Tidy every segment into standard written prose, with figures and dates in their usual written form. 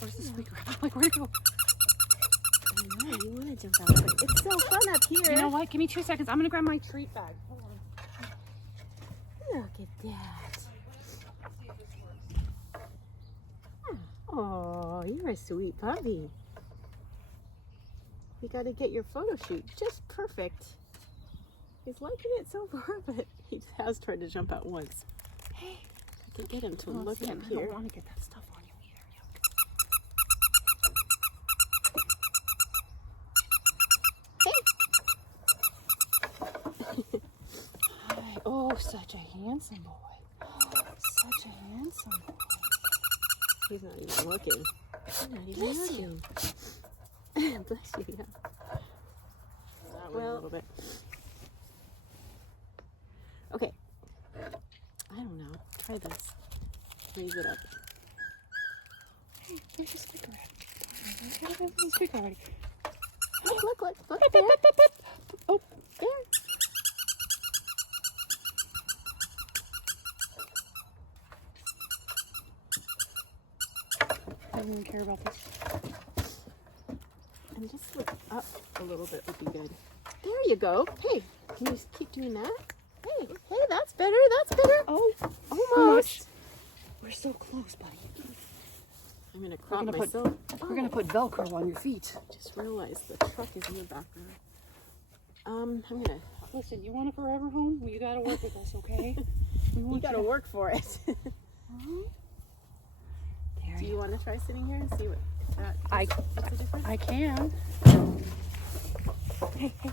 Where's the squeaker? Like, where'd it go? I know, you want to jump out, but it's so fun up here. You know what? Give me 2 seconds. I'm going to grab my treat bag. Hold on. Look at that. Oh, you're a sweet puppy. We got to get your photo shoot just perfect. He's liking it so far, but he has tried to jump out once. Hey, I could get him to look up here. I don't want to get that stuff on you either. Hey. Hi. Oh, such a handsome boy. Such a handsome boy. He's not even looking. He's not even Bless looking. Bless you, yeah. That way a little bit. Okay. I don't know. Try this. Raise it up. Hey, where's the squeaker at? Where's the squeaker already? Look. Pip, There. pip, pip, pip. Oh, There. I don't even care about this. And just look up a little bit would be good. There you go. Hey, can you just keep doing that? Hey, that's better. That's better. Oh, Almost. we're so close, buddy. I'm gonna crop gonna put- myself. We're gonna put Velcro on your feet. Just realized the truck is in the background. I'm gonna. Listen, you want a forever home? Well, you gotta work with us, okay? You gotta work for it. There Do you want to try sitting here and see what that? What's the difference? I can. Hey, hey.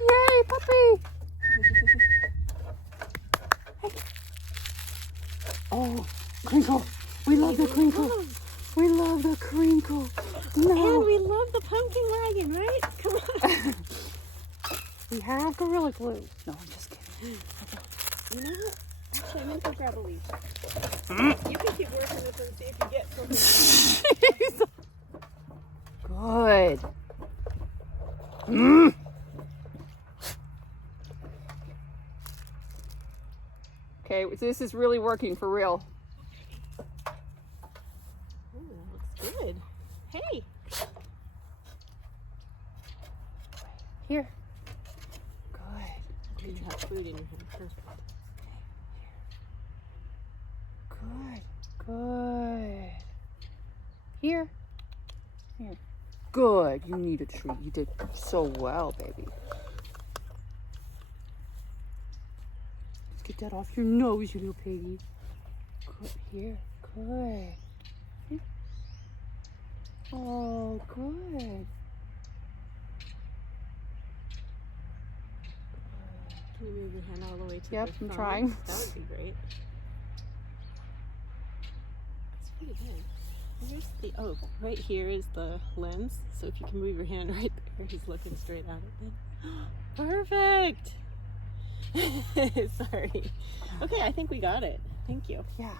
Yay, puppy! Hey. Oh, crinkle. We love the crinkle. We love the crinkle. No. And we love the pumpkin wagon, right? Come on. We have Gorilla Glue. No, I'm just kidding. You know what? Actually, I'm gonna go grab a leaf. You can keep working with them, see if you get something. Good. Okay, this is really working for real. Ooh, that looks good. Hey. Here. Good. You have food in your hand. Perfect. Good. Good. Here. Here. Good. You need a treat. You did so well, baby. Let's get that off your nose, you little piggy. Good. Here. Good. Here. Oh, good. Can you move your hand all the way to Yep, the I'm phone? trying. That would be great. That's pretty good. Where's the, oh, right here is the lens. So if you can move your hand right there, he's looking straight at it then. Perfect! Sorry. Okay, I think we got it. Thank you. Yeah.